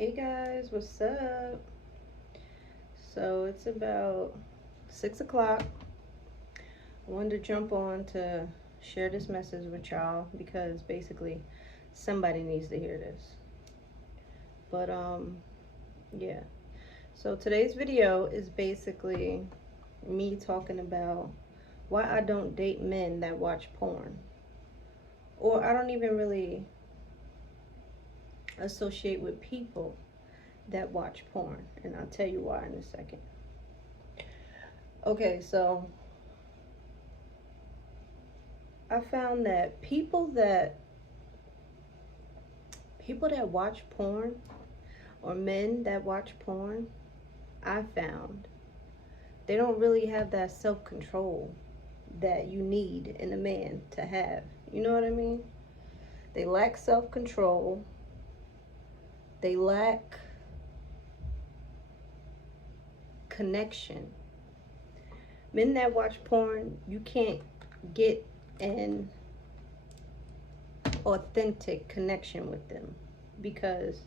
Hey guys, what's up? So it's about 6 o'clock. I wanted to jump on to share this message with y'all because basically somebody needs to hear this. But yeah. So today's video is basically me talking about why I don't date men that watch porn. Or I don't even really associate with people that watch porn. And I'll tell you why in a second. Okay, so I found that people that watch porn or men that watch porn, I found they don't really have that self-control that you need in a man to have. You know what I mean? They lack self-control. They lack connection. Men that watch porn, you can't get an authentic connection with them because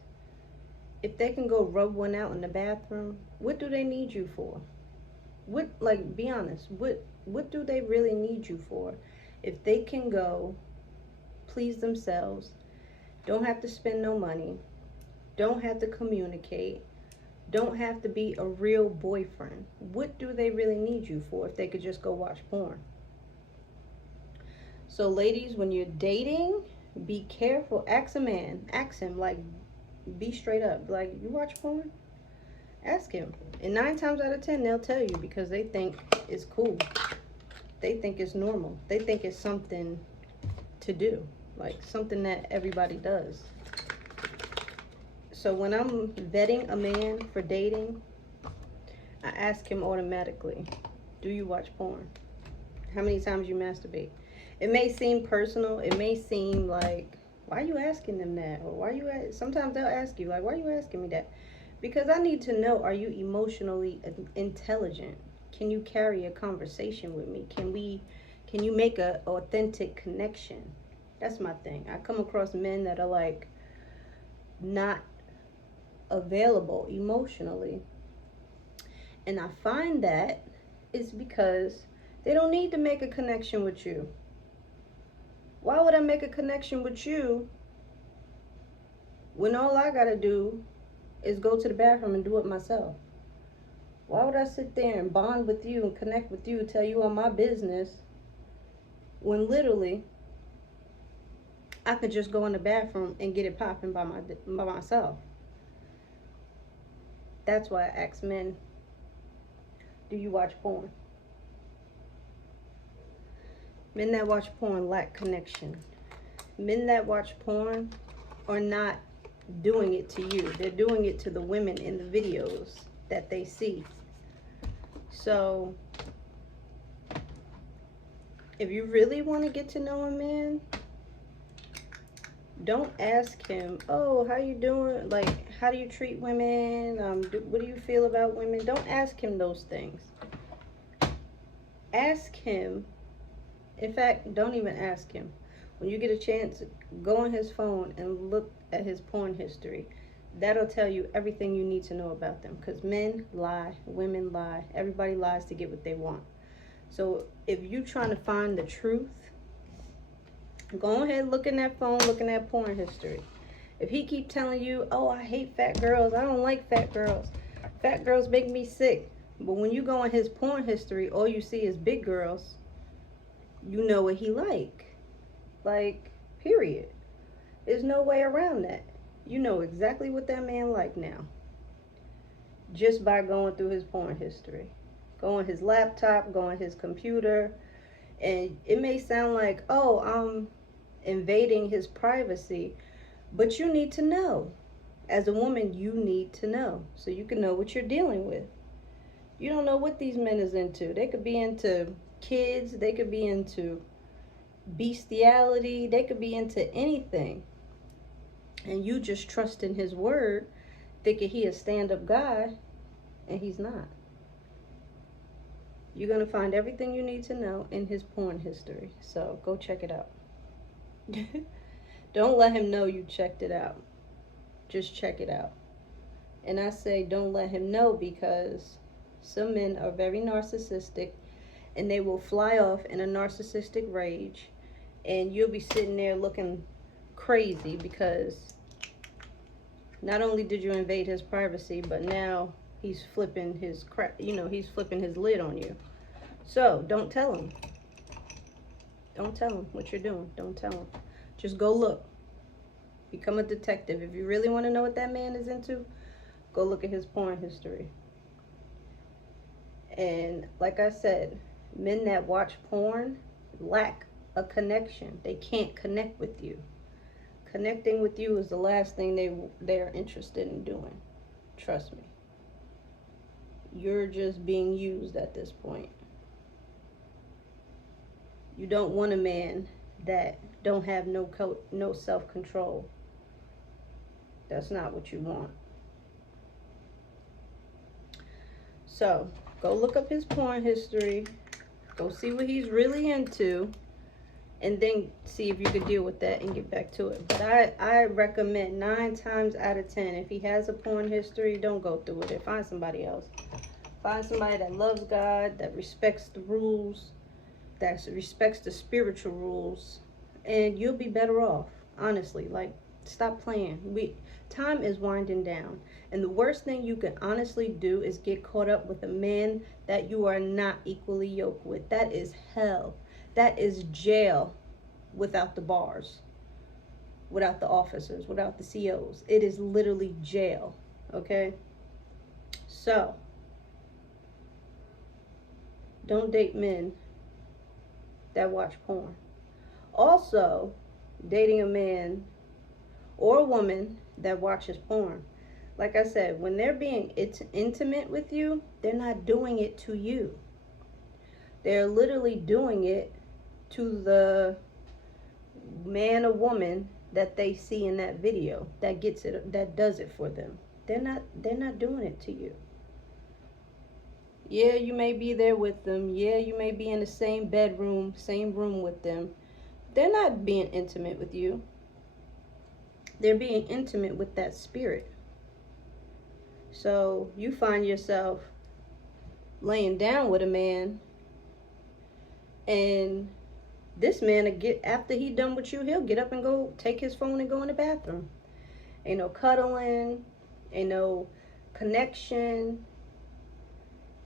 if they can go rub one out in the bathroom, what do they need you for? What, like, be honest, what do they really need you for? If they can go please themselves, don't have to spend no money, don't have to communicate, don't have to be a real boyfriend, what do they really need you for if they could just go watch porn? So ladies, when you're dating, be careful. Ask a man, ask him, like, be straight up, like, you watch porn? Ask him. And 9 times out of 10 they'll tell you because they think it's cool, they think it's normal, they think it's something to do, like something that everybody does. So when I'm vetting a man for dating, I ask him automatically, do you watch porn? How many times you masturbate? It may seem personal, it may seem like, why are you asking them that? Or why are you sometimes they'll ask you, like, why are you asking me that? Because I need to know, are you emotionally intelligent? Can you carry a conversation with me? Can you make a authentic connection? That's my thing. I come across men that are like not available emotionally. And I find that it's because they don't need to make a connection with you. Why would I make a connection with you when all I gotta do is go to the bathroom and do it myself? Why would I sit there and bond with you and connect with you, tell you all my business, when literally I could just go in the bathroom and get it popping by myself? That's why I ask men, do you watch porn? Men that watch porn lack connection. Men that watch porn are not doing it to you. They're doing it to the women in the videos that they see. So if you really want to get to know a man, don't ask him, oh, how you doing? Like, how do you treat women? What do you feel about women? Don't ask him those things. Ask him, in fact, don't even ask him. When you get a chance, go on his phone and look at his porn history. That'll tell you everything you need to know about them. Because men lie, women lie, everybody lies to get what they want. So if you're trying to find the truth, go ahead, look in that phone, look in that porn history. If he keep telling you, oh, I hate fat girls, I don't like fat girls make me sick, but when you go in his porn history, all you see is big girls, you know what he like, period. There's no way around that. You know exactly what that man like now, just by going through his porn history. Go on his laptop, go on his computer, and it may sound like, oh, I'm invading his privacy, but you need to know. As a woman, you need to know so you can know what you're dealing with. You don't know what these men is into. They could be into kids, they could be into bestiality, they could be into anything, and you just trust in his word thinking he a stand-up guy, and he's not. You're going to find everything you need to know in his porn history, so go check it out. Don't let him know you checked it out. Just check it out. And I say don't let him know, because some men are very narcissistic and they will fly off in a narcissistic rage, and you'll be sitting there looking crazy because not only did you invade his privacy, but now he's flipping his he's flipping his lid on you. So don't tell him. Don't tell him what you're doing. Don't tell him. Just go look. Become a detective. If you really want to know what that man is into, go look at his porn history. And like I said, men that watch porn lack a connection. They can't connect with you. Connecting with you is the last thing they're interested in doing. Trust me. You're just being used at this point. You don't want a man that don't have no self-control. That's not what you want. So, go look up his porn history. Go see what he's really into. And then see if you could deal with that and get back to it. But I recommend 9 times out of 10, if he has a porn history, don't go through with it. Find somebody else. Find somebody that loves God, that respects the rules, that respects the spiritual rules, and you'll be better off. Honestly, like, stop playing. Time is winding down, and the worst thing you can honestly do is get caught up with a man that you are not equally yoked with. That is hell. That is jail without the bars, without the officers, without the COs. It is literally jail, okay? So, don't date men that watch porn. Also, dating a man or a woman that watches porn. Like I said, when they're being intimate with you, they're not doing it to you. They're literally doing it to the man or woman that they see in that video that gets it, that does it for them. They're not doing it to you. Yeah, you may be there with them. Yeah, you may be in the same bedroom, same room with them. They're not being intimate with you. They're being intimate with that spirit. So you find yourself laying down with a man, and this man will get, after he done with you, he'll get up and go take his phone and go in the bathroom. Ain't no cuddling, ain't no connection,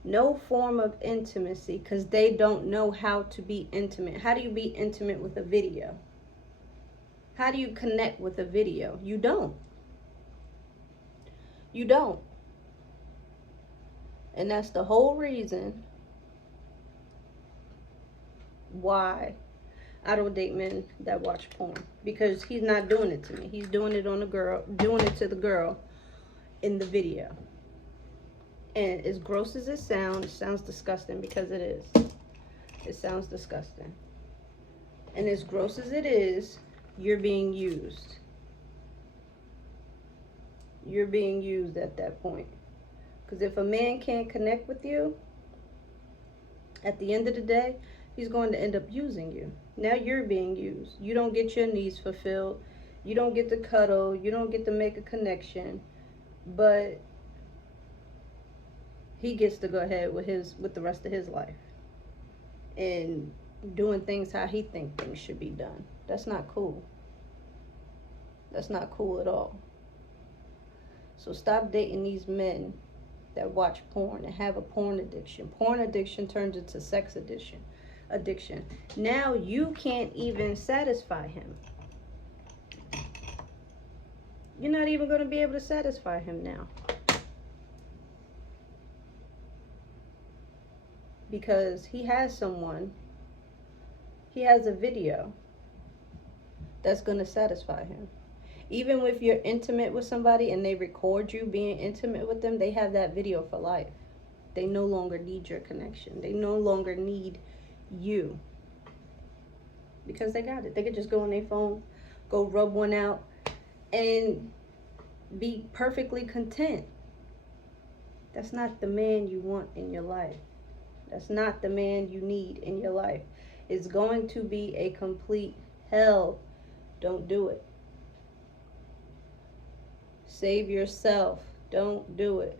no form of intimacy, because they don't know how to be intimate. How do you be intimate with a video? How do you connect with a video? You don't. You don't. And that's the whole reason why I don't date men that watch porn, because he's not doing it to me. He's doing it on the girl, doing it to the girl in the video. And as gross as it sounds disgusting, because it is. It sounds disgusting. And as gross as it is, you're being used. You're being used at that point. Because if a man can't connect with you, at the end of the day, he's going to end up using you. Now you're being used. You don't get your needs fulfilled. You don't get to cuddle. You don't get to make a connection. But he gets to go ahead with the rest of his life and doing things how he thinks things should be done. That's not cool. That's not cool at all. So stop dating these men that watch porn and have a porn addiction. Porn addiction turns into sex addiction. Now you can't even satisfy him. You're not even going to be able to satisfy him now. Because he has someone, he has a video that's going to satisfy him. Even if you're intimate with somebody and they record you being intimate with them, they have that video for life. They no longer need your connection. They no longer need you. Because they got it. They could just go on their phone, go rub one out, and be perfectly content. That's not the man you want in your life. That's not the man you need in your life. It's going to be a complete hell. Don't do it. Save yourself Don't do it.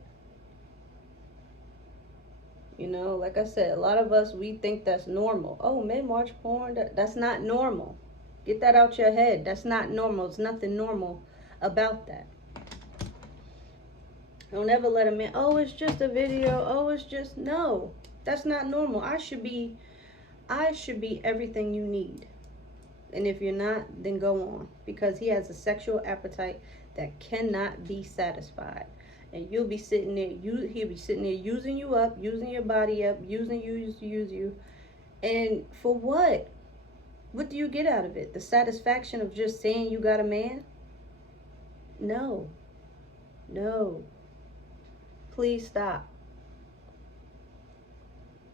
You know, like I said, a lot of us, we think that's normal. Oh, men watch porn. That's not normal. Get that out your head. That's not normal. It's nothing normal about that. Don't ever let a man, oh, it's just a video. Oh, it's just, no. That's not normal. I should be everything you need. And if you're not, then go on. Because he has a sexual appetite that cannot be satisfied. And you'll be sitting there, he'll be sitting there using you up, using your body up, using you to use you. And for what? What do you get out of it? The satisfaction of just saying you got a man? No. No. Please stop.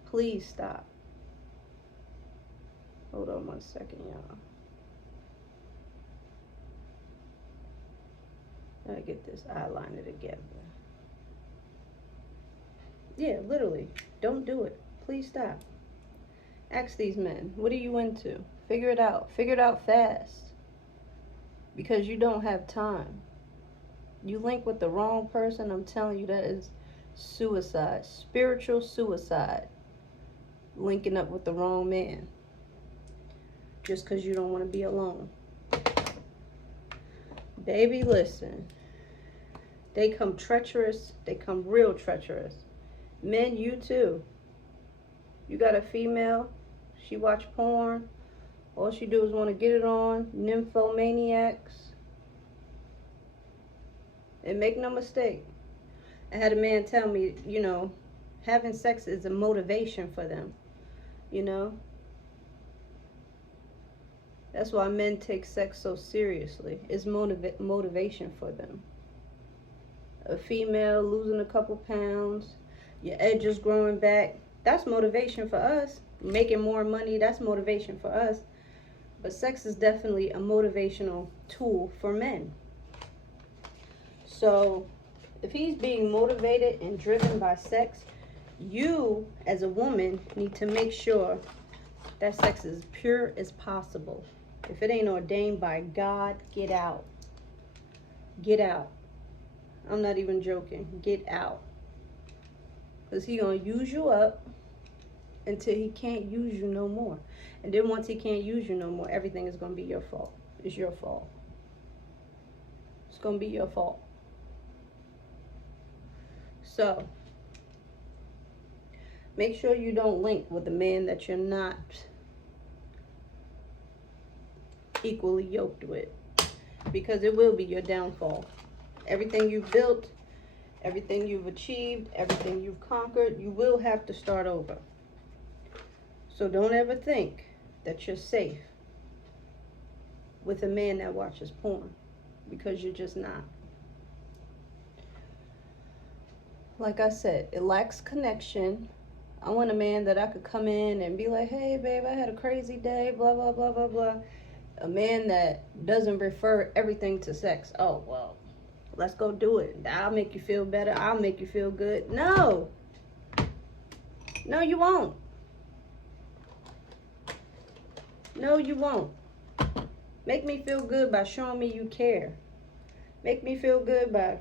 Please stop. Hold on 1 second, y'all. Gotta get this eyeliner together. Yeah, literally. Don't do it. Please stop. Ask these men, what are you into? Figure it out. Figure it out fast. Because you don't have time. You link with the wrong person, I'm telling you, that is suicide. Spiritual suicide. Linking up with the wrong man. Just because you don't want to be alone. Baby, listen. They come treacherous. They come real treacherous. Men, you too. You got a female, she watch porn. All she do is want to get it on. Nymphomaniacs. And make no mistake. I had a man tell me, you know, having sex is a motivation for them. You know? That's why men take sex so seriously. It's motivation for them. A female losing a couple pounds, your edges growing back, that's motivation for us. Making more money, that's motivation for us. But sex is definitely a motivational tool for men. So if he's being motivated and driven by sex, you as a woman need to make sure that sex is pure as possible. If it ain't ordained by God, get out. Get out. I'm not even joking. Get out. Because he's going to use you up until he can't use you no more. And then once he can't use you no more, everything is going to be your fault. It's your fault. It's going to be your fault. So, make sure you don't link with a man that you're not equally yoked with. Because it will be your downfall. Everything you've built, everything you've achieved, everything you've conquered, you will have to start over. So don't ever think that you're safe with a man that watches porn, because you're just not. Like I said, it lacks connection. I want a man that I could come in and be like, hey babe, I had a crazy day, blah, blah, blah, blah, blah. A man that doesn't refer everything to sex. Oh, well, let's go do it. I'll make you feel better. I'll make you feel good. No. No, you won't. No, you won't. Make me feel good by showing me you care. Make me feel good by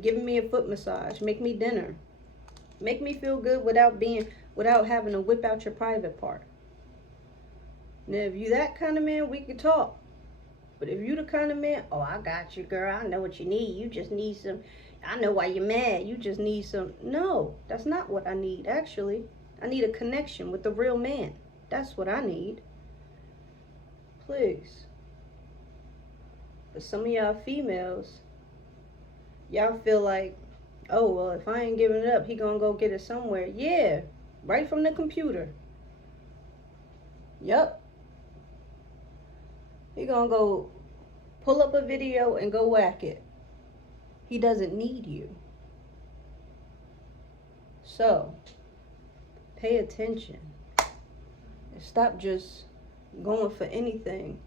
giving me a foot massage. Make me dinner. Make me feel good without having to whip out your private part. Now, if you that kind of man, we can talk. But if you the kind of man, oh, I got you, girl. I know what you need. You just need some. I know why you're mad. You just need some. No, that's not what I need, actually. I need a connection with the real man. That's what I need. Please. But some of y'all females, y'all feel like, oh, well, if I ain't giving it up, he gonna go get it somewhere. Yeah, right from the computer. Yep. He gonna go pull up a video and go whack it. He doesn't need you. So, pay attention. And stop just going for anything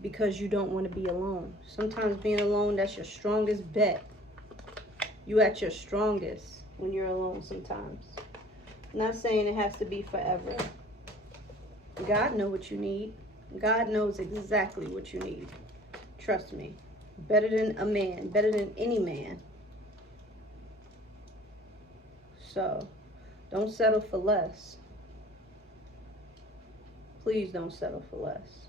because you don't want to be alone. Sometimes being alone, that's your strongest bet. You at your strongest when you're alone sometimes. I'm not saying it has to be forever. God knows what you need. God knows exactly what you need. Trust me. Better than a man. Better than any man. So don't settle for less. Please don't settle for less.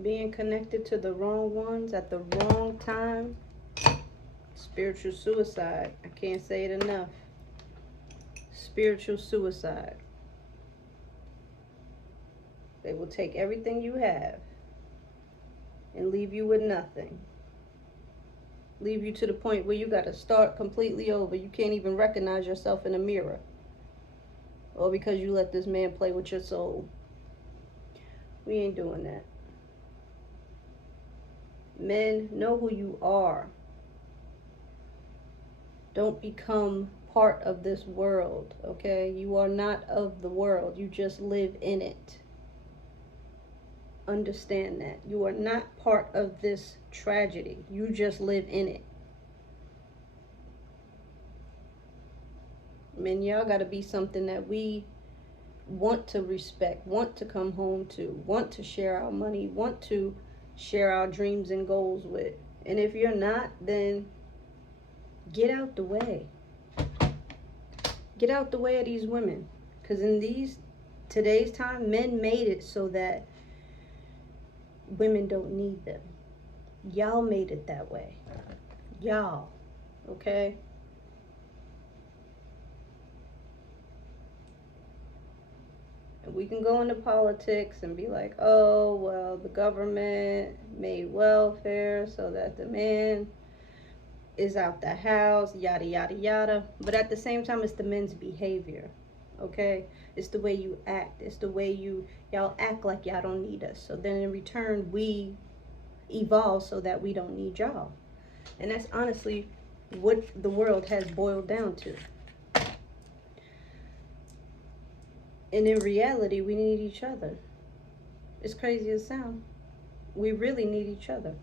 Being connected to the wrong ones at the wrong time, spiritual suicide. I can't say it enough. Spiritual suicide. They will take everything you have and leave you with nothing. Leave you to the point where you got to start completely over. You can't even recognize yourself in a mirror. Or because you let this man play with your soul. We ain't doing that. Men, know who you are. Don't become part of this world, okay? You are not of the world. You just live in it. Understand that. You are not part of this tragedy. You just live in it. Men, y'all got to be something that we want to respect, want to come home to, want to share our money, want to share our dreams and goals with. And if you're not, then get out the way. Get out the way of these women. Because in today's time, men made it so that women don't need them. Y'all made it that way. Y'all. Okay? And we can go into politics and be like, oh, well, the government made welfare so that the man is out the house, yada, yada, yada. But at the same time, it's the men's behavior. Okay? It's the way you act. It's the way y'all act like y'all don't need us. So then in return, we evolve so that we don't need y'all. And that's honestly what the world has boiled down to. And in reality, we need each other. As crazy as it sounds, we really need each other.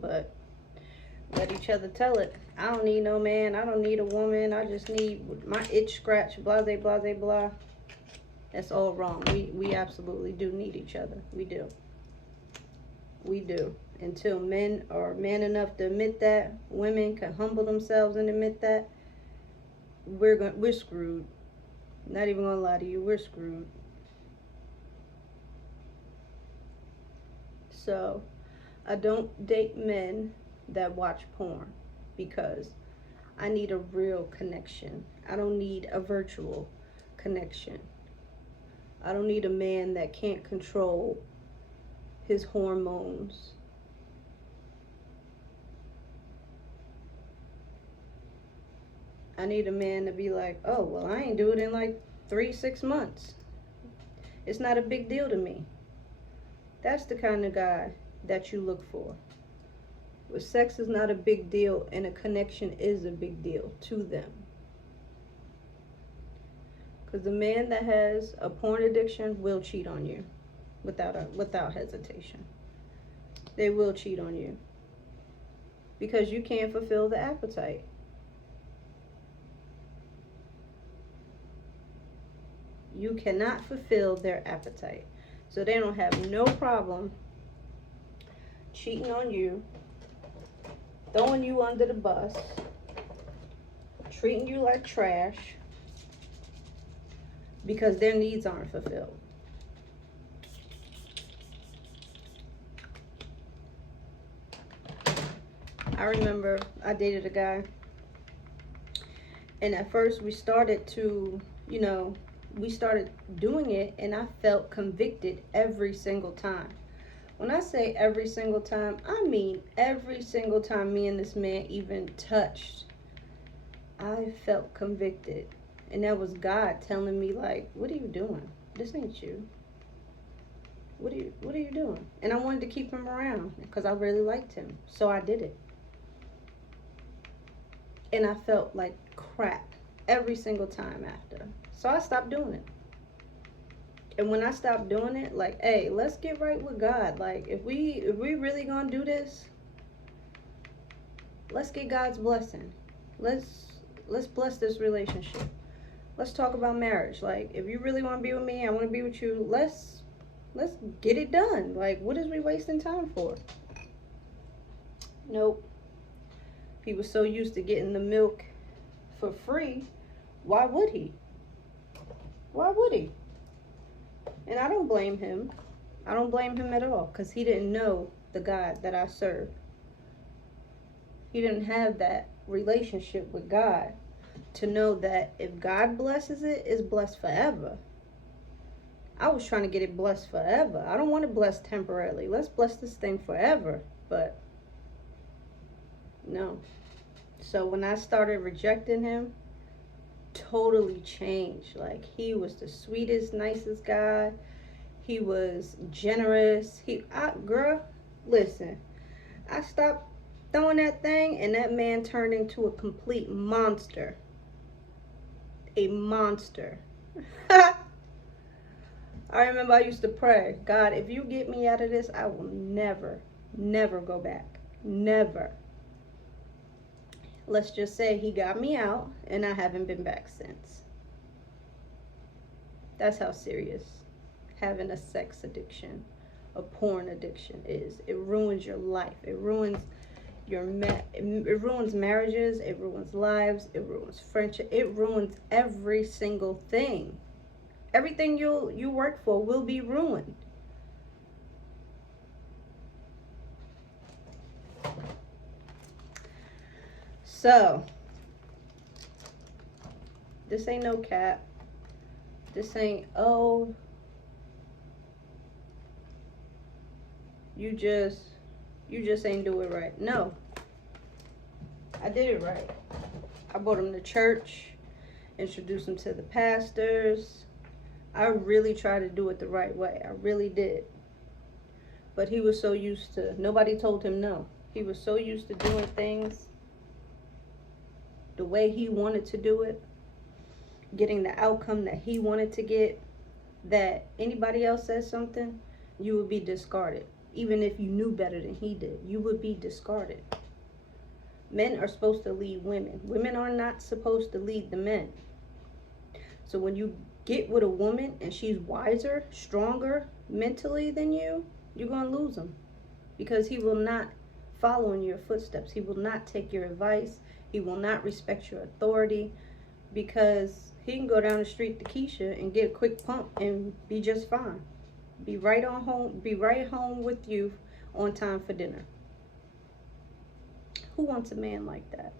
But let each other tell it. I don't need no man. I don't need a woman. I just need my itch scratch. Blah, blah, blah, blah. That's all wrong. We absolutely do need each other. We do. We do. Until men are man enough to admit that, women can humble themselves and admit that, we're screwed. Not even gonna lie to you, we're screwed. So I don't date men that watch porn because I need a real connection. I don't need a virtual connection. I don't need a man that can't control his hormones. I need a man to be like, oh, well, I ain't do it in like 3-6 months. It's not a big deal to me. That's the kind of guy that you look for. Where sex is not a big deal and a connection is a big deal to them. Because the man that has a porn addiction will cheat on you without hesitation. They will cheat on you. Because you can't fulfill the appetite. You cannot fulfill their appetite. So they don't have no problem cheating on you, throwing you under the bus, treating you like trash, because their needs aren't fulfilled. I remember I dated a guy, and at first we started doing it, and I felt convicted every single time. When I say every single time, I mean every single time me and this man even touched, I felt convicted. And that was God telling me, like, what are you doing? This ain't you. What are you doing? And I wanted to keep him around because I really liked him. So I did it. And I felt like crap every single time after. So I stopped doing it. And when I stopped doing it, like, hey, let's get right with God. Like, if we really gonna do this, let's get God's blessing. Let's bless this relationship. Let's talk about marriage. Like, if you really want to be with me, I want to be with you. Let's get it done. Like, what is we wasting time for? Nope. He was so used to getting the milk for free. Why would he? Why would he? And I don't blame him. I don't blame him at all, because he didn't know the God that I serve. He didn't have that relationship with God to know that if God blesses it, it's blessed forever. I was trying to get it blessed forever. I don't want it blessed temporarily. Let's bless this thing forever. But no. So when I started rejecting him, totally changed. Like, he was the sweetest, nicest guy. He was generous. Girl, listen. I stopped throwing that thing, and that man turned into a complete monster. A monster. I remember I used to pray, God, if you get me out of this, I will never, never go back. Never. Let's just say he got me out, and I haven't been back since. That's how serious having a sex addiction, a porn addiction is. It ruins your life. It ruins it ruins marriages. It ruins lives. It ruins friendship. It ruins every single thing. Everything you work for will be ruined. So, this ain't no cap. This ain't, oh, you just ain't do it right. No, I did it right. I brought him to church, introduced him to the pastors. I really tried to do it the right way. I really did. But he was so used to, nobody told him no. He was so used to doing things the way he wanted to do it, getting the outcome that he wanted to get, that anybody else says something, you would be discarded. Even if you knew better than he did, you would be discarded. Men are supposed to lead women. Women are not supposed to lead the men. So when you get with a woman and she's wiser, stronger mentally than you, you're going to lose him. Because he will not follow in your footsteps. He will not take your advice. He will not respect your authority, because he can go down the street to Keisha and get a quick pump and be just fine. Be right home with you on time for dinner. Who wants a man like that?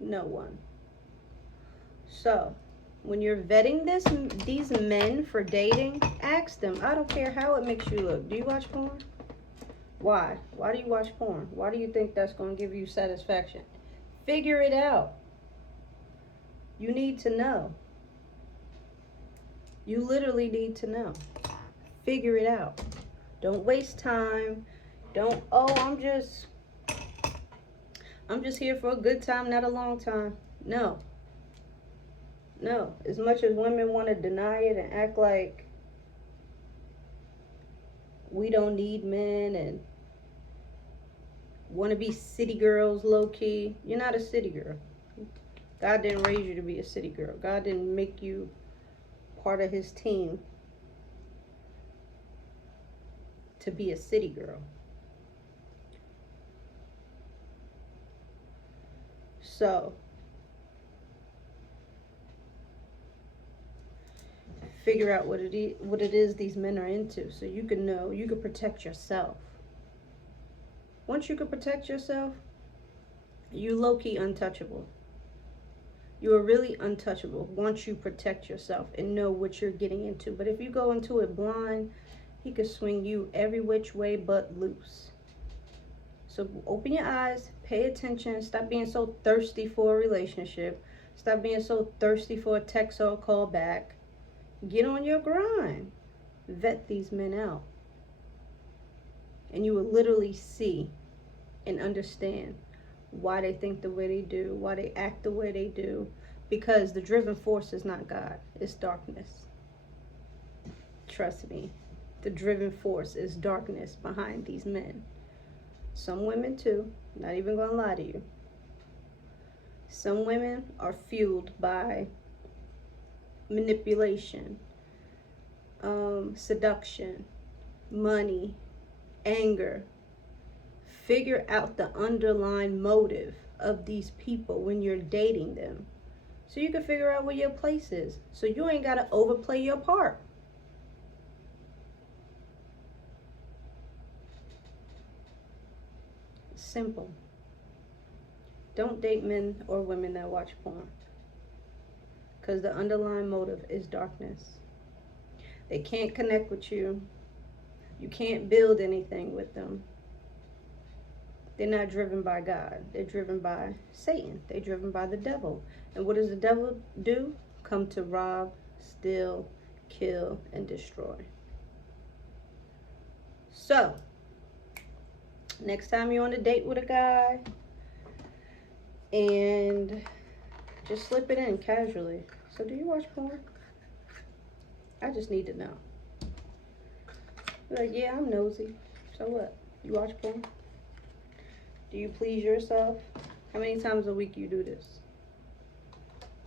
No one. So, when you're vetting these men for dating, ask them. I don't care how it makes you look. Do you watch porn? Why? Why do you watch porn? Why do you think that's going to give you satisfaction? Figure it out. You need to know. You literally need to know. Figure it out. Don't waste time. Don't, I'm just here for a good time, not a long time. No. No. As much as women want to deny it and act like we don't need men and want to be city girls low key, you're not a city girl. God didn't raise you to be a city girl. God didn't make you part of his team to be a city girl. So, figure out what it is these men are into, so you can know, you can protect yourself. Once you can protect yourself, you low-key untouchable. You are really untouchable once you protect yourself and know what you're getting into. But if you go into it blind, he could swing you every which way but loose. So open your eyes, pay attention, stop being so thirsty for a relationship. Stop being so thirsty for a text or a call back. Get on your grind. Vet these men out. And you will literally see and understand why they think the way they do, why they act the way they do, Because the driving force is not God, it's darkness. Trust me, the driving force is darkness behind these men. Some women too, not even gonna lie to you. Some women are fueled by manipulation, seduction, money, anger. Figure out the underlying motive of these people when you're dating them, so you can figure out where your place is, so you ain't got to overplay your part. Simple. Don't date men or women that watch porn, because the underlying motive is darkness. They can't connect with you. You can't build anything with them. They're not driven by God. They're driven by Satan. They're driven by the devil. And what does the devil do? Come to rob, steal, kill, and destroy. So, next time you're on a date with a guy, and just slip it in casually. So, do you watch porn? I just need to know. You're like, yeah, I'm nosy. So what? You watch porn? Do you please yourself? How many times a week you do this?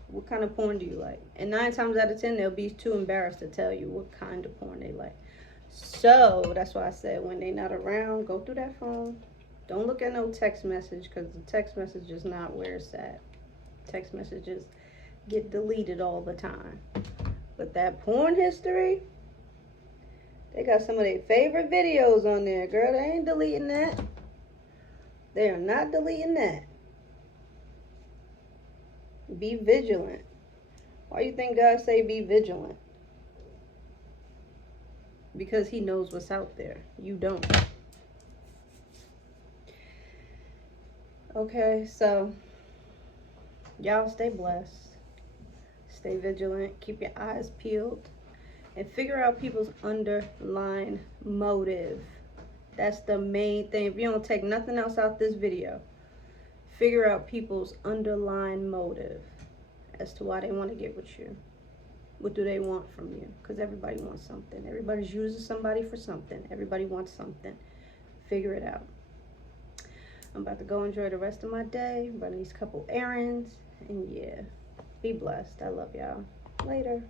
What kind of porn do you like? And 9 times out of 10, they'll be too embarrassed to tell you what kind of porn they like. So that's why I said when they're not around, go through that phone. Don't look at no text message, because the text message is not where it's at. Text messages get deleted all the time. But that porn history, they got some of their favorite videos on there, girl. They ain't deleting that. They are not deleting that. Be vigilant. Why you think God say be vigilant? Because he knows what's out there. You don't. Okay, so y'all stay blessed. Stay vigilant. Keep your eyes peeled. And figure out people's underlying motive. That's the main thing. If you don't take nothing else out this video, figure out people's underlying motive as to why they want to get with you. What do they want from you? Because everybody wants something. Everybody's using somebody for something. Everybody wants something. Figure it out. I'm about to go enjoy the rest of my day, run these couple errands, and yeah, be blessed. I love y'all. Later.